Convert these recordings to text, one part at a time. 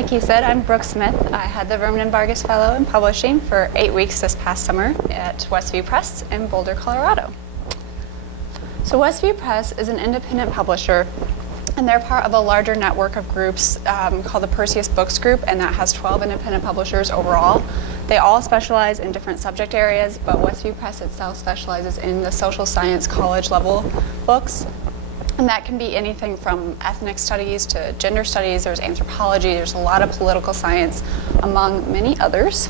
Like you said, I'm Brooke Smith. I had the Vermund and Vargas Fellow in Publishing for 8 weeks this past summer at Westview Press in Boulder, Colorado. So Westview Press is an independent publisher, and they're part of a larger network of groups called the Perseus Books Group, and that has 12 independent publishers overall. They all specialize in different subject areas, but Westview Press itself specializes in the social science college level books. And that can be anything from ethnic studies to gender studies. There's anthropology, there's a lot of political science, among many others.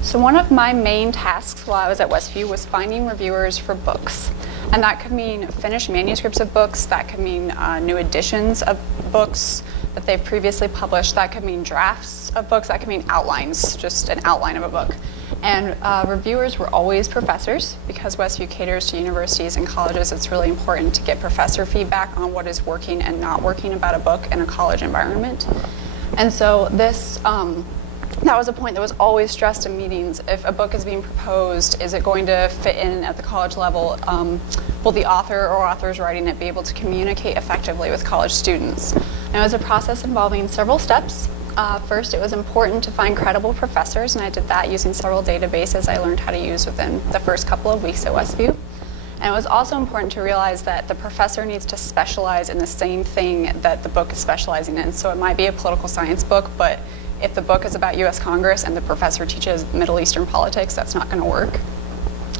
So one of my main tasks while I was at Westview was finding reviewers for books. And that could mean finished manuscripts of books, that could mean new editions of books that they've previously published, that could mean drafts of books, that could mean outlines, just an outline of a book. And reviewers were always professors. Because Westview caters to universities and colleges, it's really important to get professor feedback on what is working and not working about a book in a college environment. And so this, that was a point that was always stressed in meetings. If a book is being proposed, is it going to fit in at the college level? Will the author or authors writing it be able to communicate effectively with college students? And it was a process involving several steps. First, it was important to find credible professors, and I did that using several databases I learned how to use within the first couple of weeks at Westview. And it was also important to realize that the professor needs to specialize in the same thing that the book is specializing in. So it might be a political science book, but if the book is about US Congress and the professor teaches Middle Eastern politics, that's not going to work.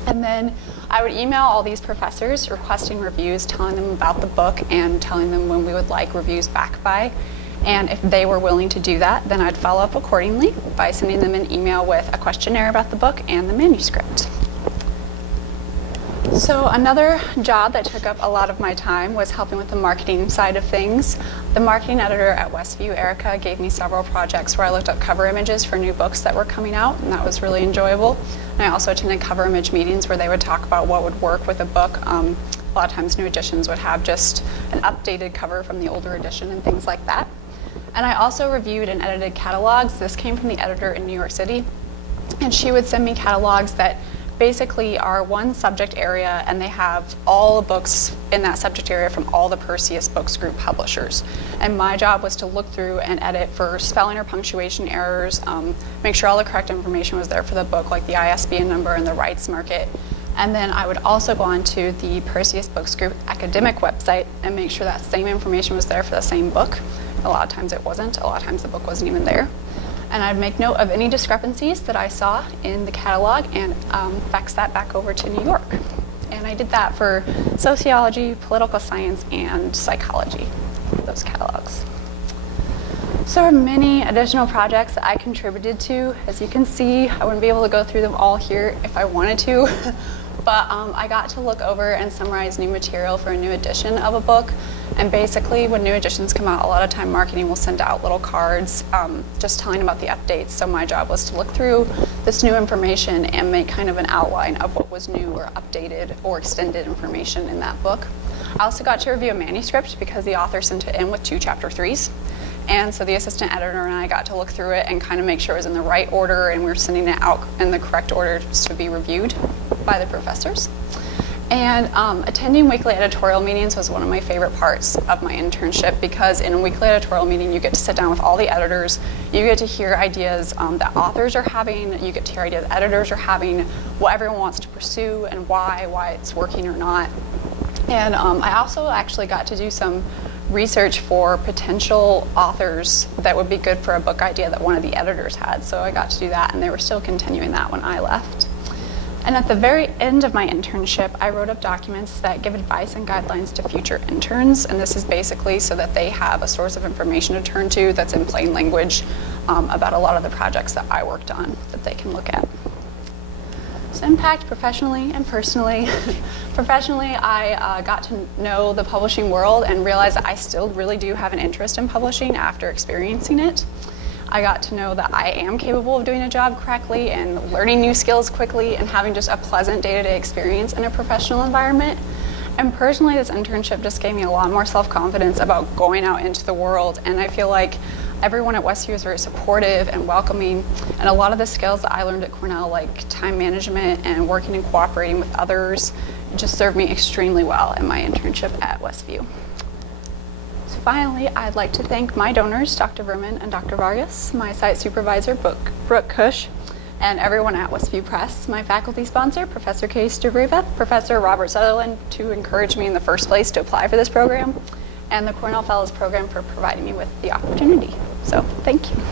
And then I would email all these professors requesting reviews, telling them about the book and telling them when we would like reviews back by. And if they were willing to do that, then I'd follow up accordingly by sending them an email with a questionnaire about the book and the manuscript. So another job that took up a lot of my time was helping with the marketing side of things. The marketing editor at Westview, Erica, gave me several projects where I looked up cover images for new books that were coming out, and that was really enjoyable. And I also attended cover image meetings where they would talk about what would work with a book. A lot of times new editions would have just an updated cover from the older edition and things like that. And I also reviewed and edited catalogs. This came from the editor in New York City, and she would send me catalogs that basically are one subject area, and they have all the books in that subject area from all the Perseus Books Group publishers. And my job was to look through and edit for spelling or punctuation errors, make sure all the correct information was there for the book, like the ISBN number and the rights market. And then I would also go onto the Perseus Books Group academic website and make sure that same information was there for the same book. A lot of times it wasn't, a lot of times the book wasn't even there. And I'd make note of any discrepancies that I saw in the catalog and fax that back over to New York. And I did that for sociology, political science, and psychology, those catalogs. So there are many additional projects that I contributed to. As you can see, I wouldn't be able to go through them all here if I wanted to. But I got to look over and summarize new material for a new edition of a book. And basically, when new editions come out, a lot of time marketing will send out little cards just telling about the updates. So my job was to look through this new information and make kind of an outline of what was new or updated or extended information in that book. I also got to review a manuscript because the author sent it in with 2 chapter 3s. And so the assistant editor and I got to look through it and kind of make sure it was in the right order and we were sending it out in the correct order to be reviewed by the professors. And attending weekly editorial meetings was one of my favorite parts of my internship, because in a weekly editorial meeting you get to sit down with all the editors, you get to hear ideas that authors are having, you get to hear ideas that editors are having, what everyone wants to pursue and why it's working or not. And I also actually got to do some research for potential authors that would be good for a book idea that one of the editors had. So I got to do that, and they were still continuing that when I left. And at the very end of my internship, I wrote up documents that give advice and guidelines to future interns. And this is basically so that they have a source of information to turn to that's in plain language about a lot of the projects that I worked on that they can look at. So impact professionally and personally. Professionally, I got to know the publishing world and realized that I still really do have an interest in publishing after experiencing it. I got to know that I am capable of doing a job correctly and learning new skills quickly and having just a pleasant day-to-day experience in a professional environment. And personally, this internship just gave me a lot more self-confidence about going out into the world, and I feel like everyone at Westview is very supportive and welcoming, and a lot of the skills that I learned at Cornell, like time management and working and cooperating with others, just served me extremely well in my internship at Westview. So finally, I'd like to thank my donors, Dr. Vermund and Dr. Vargas, my site supervisor, Brooke Cush, and everyone at Westview Press, my faculty sponsor, Professor Kay Stugriva, Professor Robert Sutherland, to encourage me in the first place to apply for this program, and the Cornell Fellows Program for providing me with the opportunity. So, thank you.